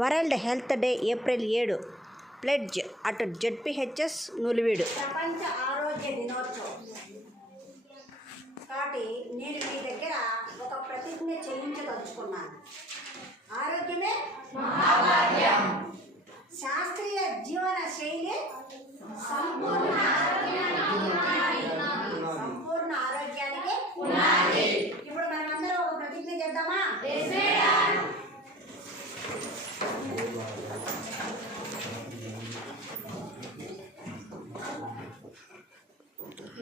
World health day April 7 pledge at ZPHS Nuliveedu. ప్రపంచ ఆరోగ్య దినోత్సవం కాబట్టి నేను మీ దగ్గర ఒక ప్రతిజ్ఞ చేయించదలుచుకున్నాను. ఆరోగ్యమే మహాభాగ్యం. శాస్త్రీయ జీవన శైలి సంపూర్ణ ఆరోగ్యానికి పునాది. ఇప్పుడు మనమందరం ఒక ప్రతిజ్ఞ చేద్దామా?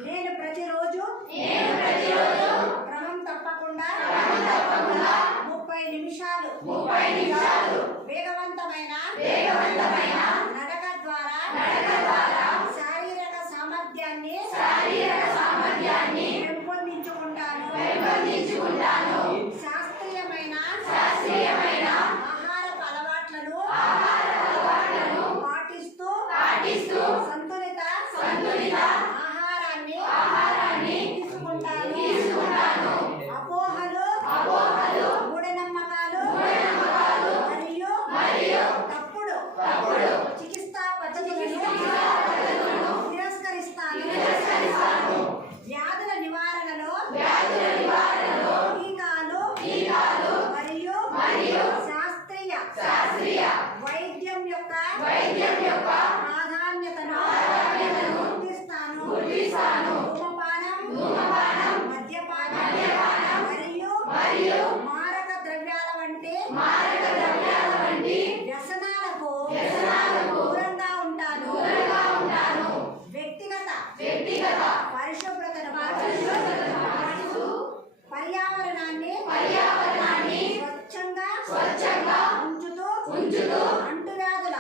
నేను ప్రతిరోజు క్రమం తప్పకుండా 30 నిమిషాలు వేగవంతమైన నడక ద్వారా శారీరక సామర్థ్యాన్ని పెంపొందించుకుంటాను. శాస్త్రీయమైన ఆహారపు అలవాట్లను పాటిస్తూ సంతులిత ఆహారాన్ని తీసుకుంటాను. అపోహలు మూఢనమ్మకాలు మరియు తప్పుడు చికిత్సా పద్ధతులను తిరస్కరిస్తాను. వ్యాధుల నివారణలో టీకాలు మరియు శాస్త్రీయ వైద్యం యొక్క ప్రాధాన్యతను గుర్తిస్తాను. ధూమపానం, మద్యపానం మరియు మారక ద్రవ్యాల వంటి వ్యసనాలకు దూరంగా ఉంటాను. వ్యక్తిగత పరిశుభ్రతను పాటిస్తూ పర్యావరణాన్ని స్వచ్ఛంగా ఉంచుతూ అంటువ్యాధుల